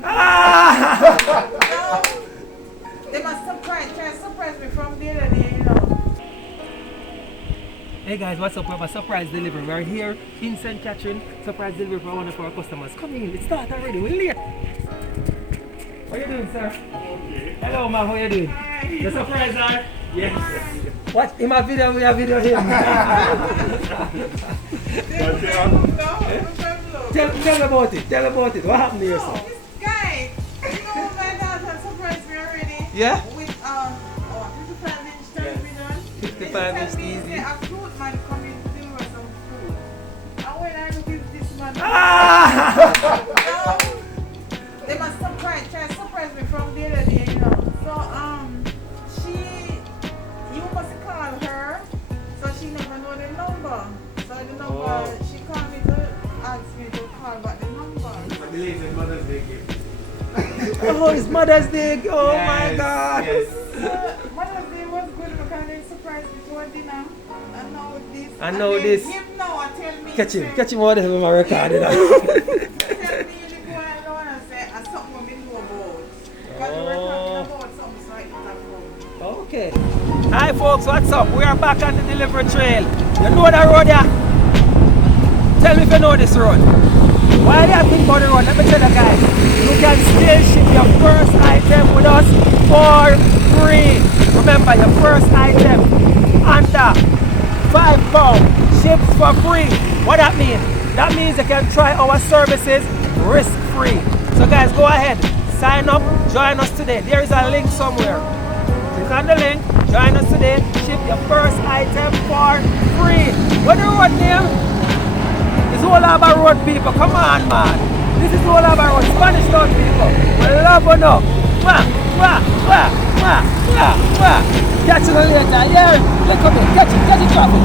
man. Ah! No, they must try to surprise me from the other day, you know. Hey guys, what's up? We have a surprise delivery. We're here in St. Catherine. Surprise delivery for one of our customers. Come in, it started already. We're late. How you doing, sir? Okay. Hello, ma. How you doing? Hi. The surprise, sir? Yes. What? In my video, we have video here. Tell me about it. Tell me about it. What happened here, sir? This guy, you know, my daughter surprised me already. Yeah? With 55-inch television. 55-inch easy. A fruit man coming to deliver some food. And when I look at this man, they must try to surprise me from the other day, you know. So you must call her, so she never know the number. So the number, she called me to ask me to call back the number. I believe it's Mother's Day gift. Oh, it's Mother's Day. Oh Yes, my God. Yes. Mother's Day was good because they surprised me to a dinner. And now this. And now this. Him now and tell me. Catch him over there with my record. You know. Tell me you go alone and say, something we know about. Because we were talking about something so I can talk about. Okay. Hi folks, what's up? We are back on the delivery trail. You know the road here? Tell me if you know this road. While you think about the road, let me tell you guys, you can still ship your first item with us for free. Remember, your first item under £5 ships for free. What that means? That means you can try our services risk-free. So guys, go ahead, sign up, join us today. There is a link somewhere. Click on the link, join us today, ship your first item for free. What the road name? It's all about road people. Come on, man. This is all about road Spanish town people. We love you now. Catch you later. Yeah, look at me. Catch it traffic.